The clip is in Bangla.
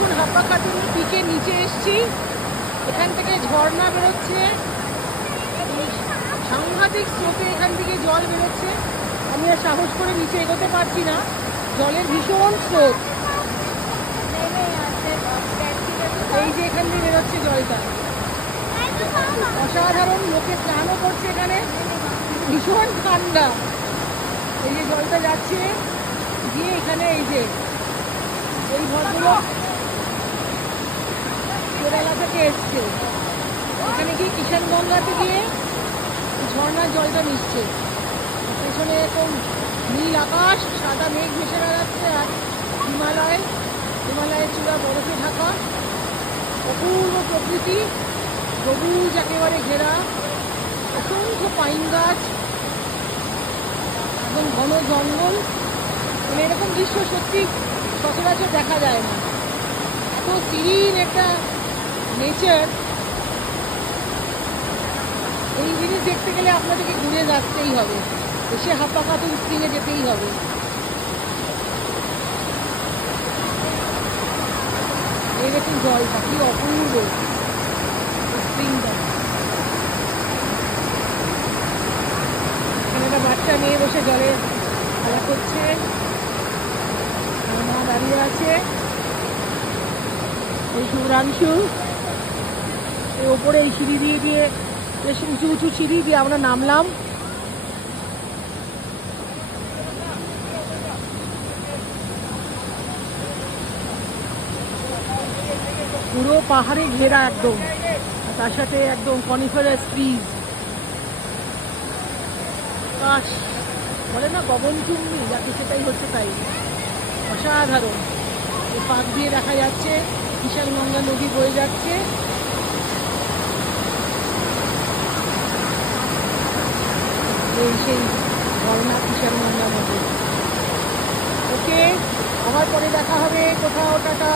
দেখুন হাপ্পা খাতুন পিচের নিচে এসছি, এখান থেকে ঝর্ণা বেরোচ্ছে, সাংঘাতিক স্রোতে এখান থেকে জল বেরোচ্ছে। আমি আর সাহস করে নিচে এগোতে পারছি না, জলের ভীষণ স্রোত। এই যে এখান দিয়ে বেরোচ্ছে জলটা, অসাধারণ, লোকে স্নানও করছে এখানে, ভীষণ ঠান্ডা। এই যে জলটা যাচ্ছে গিয়ে এখানে, এই যে এই ভদ্রলোক কেরালা থেকে এসছে, এখানে গিয়ে কিষানগঙ্গাতে গিয়ে ঝর্ণার জলটা নিচ্ছে। পেছনে এরকম নীল আকাশ, সাদা মেঘ ভেসে বেড়াচ্ছে, আর হিমালয়ের চূড়া বরফে ঢাকা, অপূর্ব প্রকৃতি, সবুজ একেবারে ঘেরা, অসংখ্য পাইন গাছ এবং ঘন জঙ্গল। মানে এরকম দৃশ্য সত্যি সচরাচর দেখা যায় না, এত সিরিন একটা নেচার। এই জিনিস দেখতে গেলে আপনাদেরকে ঘুরে আসতেই হবে, এসে হাপ্পা খাতুন স্প্রিংয়ে যেতেই হবে। এই দেখুন জলটা কি অপূর্ব, স্প্রিংটা। এখানে একটা বাচ্চা মেয়ে বসে জলে খেলা করছে, মা দাঁড়িয়ে আছে। এই শুভ্রাংশু, এই ওপরে এই সিঁড়ি দিয়ে বেশ উঁচু উঁচু সিঁড়ি দিয়ে আমরা নামলাম। পুরো পাহাড়ে ঘেরা একদম, তার সাথে একদম কনিফারাস ট্রিজ, গাছ বলে না গগনচুম্বী, যাকে সেটাই হচ্ছে তাই, অসাধারণ। এই পাশ দিয়ে দেখা যাচ্ছে কিষানগঙ্গা নদী বয়ে যাচ্ছে। এই সেই ঝর্ণা কিষানগঙ্গা নদী। ওকে, আবার পরে দেখা হবে কোথাও, টাটা।